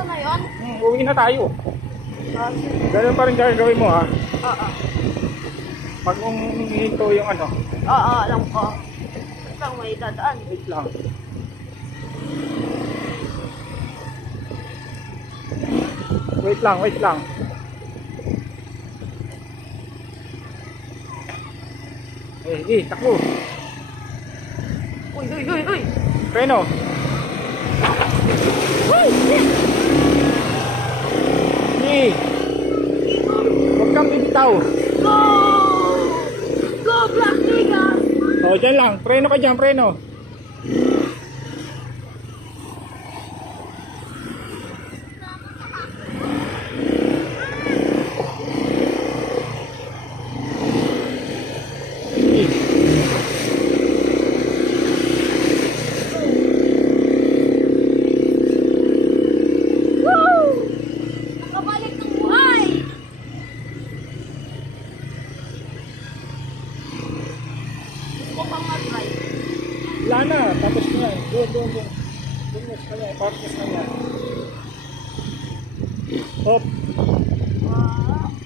Ito na yun? Uwi na tayo. Ganun pa rin gagawin mo ha. Oo. Pag hinto yung ano. Oo, alam ko. Lang may dadaan. Wait lang. Wait lang, wait lang. Takbo. Uy, uy, uy, uy. Preno. Uy, shit. Huwag kang bibitaw. Go! Go, Black Vegas! O, dyan lang. Preno ka dyan, preno. Woo! Nakabalik ng buhay! Gusto ko pang mag-drive. Wala na. Tapos na yan. Go. Bumos ka niya. Parkness ka niya. Hop. Wow.